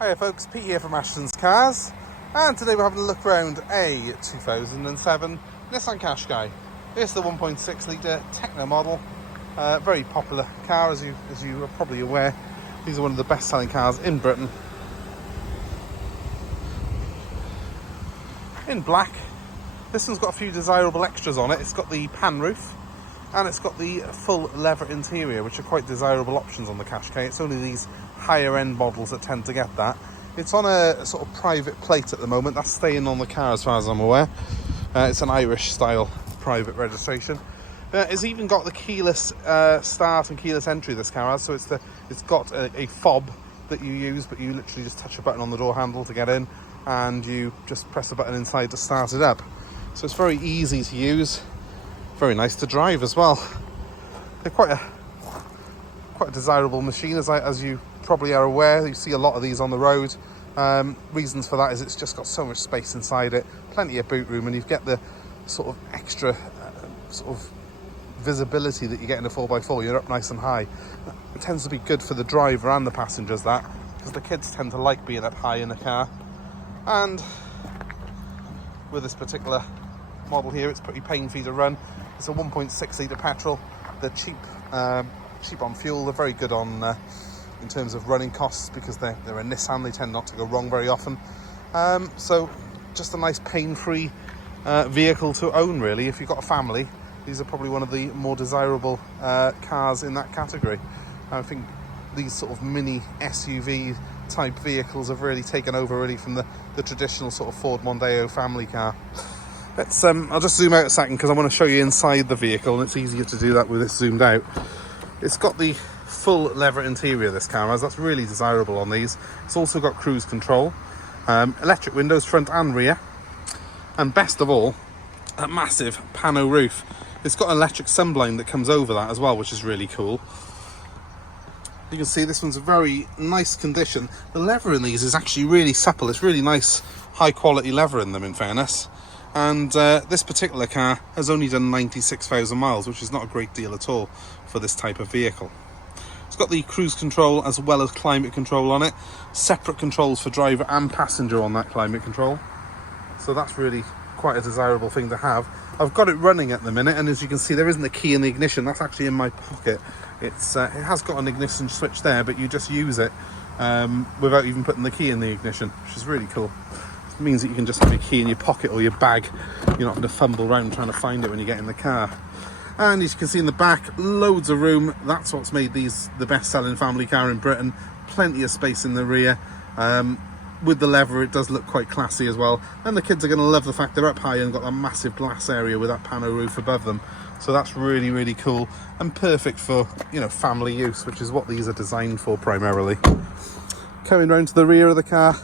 Hiya folks, Pete here from Ashton's Cars, and today we're having a look around a 2007 Nissan Qashqai. It's the 1.6 litre Tekna model, very popular car as you are probably aware. These are one of the best selling cars in Britain. In black, this one's got a few desirable extras on it. It's got the pan roof and it's got the full leather interior, which are quite desirable options on the Qashqai. It's only these higher end models that tend to get that. It's on a sort of private plate at the moment. That's staying on the car as far as I'm aware. It's an Irish style private registration. It's even got the keyless start and keyless entry this car has. So it's got a fob that you use, but you literally just touch a button on the door handle to get in, and you just press the button inside to start it up. So it's very easy to use, very nice to drive as well. They're quite a desirable machine, as you probably are aware. You see a lot of these on the road. Reasons for that is it's just got so much space inside it, plenty of boot room, and you get the sort of extra sort of visibility that you get in a 4x4. You're up nice and high. It tends to be good for the driver and the passengers, that, because the kids tend to like being up high in a car. And with this particular model here, it's pretty pain-free to run. It's a 1.6 litre petrol. They're cheap on fuel. They're very good on in terms of running costs, because they're a Nissan. They tend not to go wrong very often. So just a nice pain-free vehicle to own, really. If you've got a family, these are probably one of the more desirable cars in that category. I think these sort of mini SUV type vehicles have really taken over really from the traditional sort of Ford Mondeo family car. Let's I'll just zoom out a second because I want to show you inside the vehicle, and it's easier to do that with this zoomed out. It's got the full leather interior, this car has. That's really desirable on these. It's also got cruise control, electric windows front and rear, and best of all, a massive pano roof. It's got an electric sunblind that comes over that as well, which is really cool. You can see this one's a very nice condition. The leather in these is actually really supple. It's really nice, high quality leather in them, in fairness. And this particular car has only done 96,000 miles, which is not a great deal at all for this type of vehicle. It's got the cruise control as well as climate control on it. Separate controls for driver and passenger on that climate control. So that's really quite a desirable thing to have. I've got it running at the minute, and as you can see, there isn't a key in the ignition. That's actually in my pocket. It has got an ignition switch there, but you just use it without even putting the key in the ignition, which is really cool. It means that you can just have your key in your pocket or your bag. You're not going to fumble around trying to find it when you get in the car. And as you can see in the back, loads of room. That's what's made these the best-selling family car in Britain. Plenty of space in the rear. With the leather, it does look quite classy as well. And the kids are going to love the fact they're up high and got that massive glass area with that pano roof above them. So that's really, really cool and perfect for, you know, family use, which is what these are designed for primarily. Coming round to the rear of the car,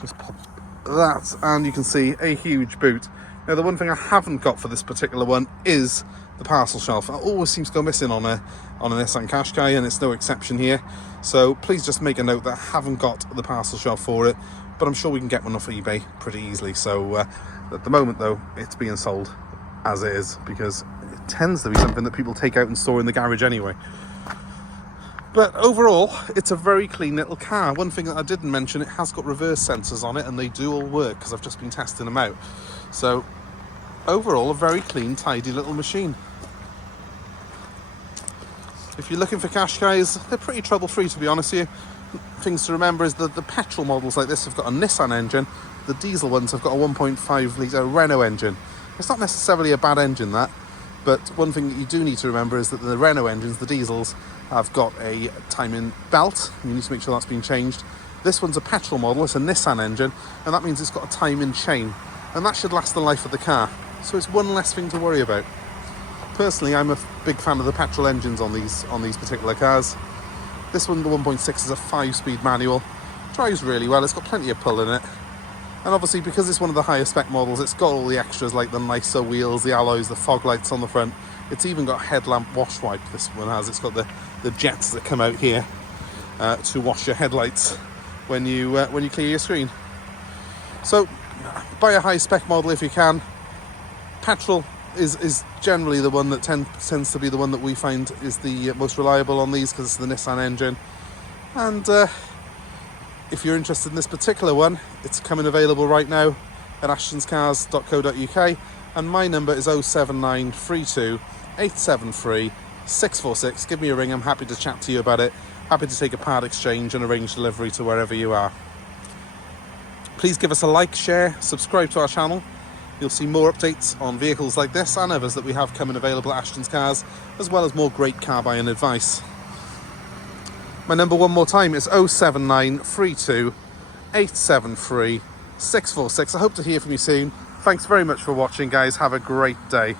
just pop that, and you can see a huge boot. Now, the one thing I haven't got for this particular one is the parcel shelf. It always seems to go missing on a Nissan Qashqai, and it's no exception here. So please just make a note that I haven't got the parcel shelf for it, but I'm sure we can get one off eBay pretty easily. So at the moment, though, it's being sold as it is, because it tends to be something that people take out and store in the garage anyway. But overall, it's a very clean little car. One thing that I didn't mention, it has got reverse sensors on it, and they do all work because I've just been testing them out. So overall, a very clean, tidy little machine. If you're looking for Qashqais, they're pretty trouble-free, to be honest with you. Things to remember is that the petrol models like this have got a Nissan engine. The diesel ones have got a 1.5 litre Renault engine. It's not necessarily a bad engine, that, but one thing that you do need to remember is that the Renault engines, the diesels, have got a timing belt. You need to make sure that's been changed. This one's a petrol model, it's a Nissan engine, and that means it's got a timing chain, and that should last the life of the car. So it's one less thing to worry about. Personally, I'm a big fan of the petrol engines on these particular cars. This one, the 1.6, is a 5-speed manual. Drives really well, it's got plenty of pull in it. And obviously, because it's one of the higher spec models, it's got all the extras like the nicer wheels, the alloys, the fog lights on the front. It's even got headlamp wash wipe, this one has. It's got the jets that come out here to wash your headlights when you clear your screen. So buy a high spec model if you can. Petrol is generally the one that tends to be the one that we find is the most reliable on these, because it's the Nissan engine. And If you're interested in this particular one, it's coming available right now at ashtonscars.co.uk, and my number is 07932 873 646. Give me a ring, I'm happy to chat to you about it. Happy to take a part exchange and arrange delivery to wherever you are. Please give us a like, share, subscribe to our channel. You'll see more updates on vehicles like this and others that we have coming available at Ashton's Cars, as well as more great car buying advice. My number one more time is 07932 873 646. I hope to hear from you soon. Thanks very much for watching, guys. Have a great day.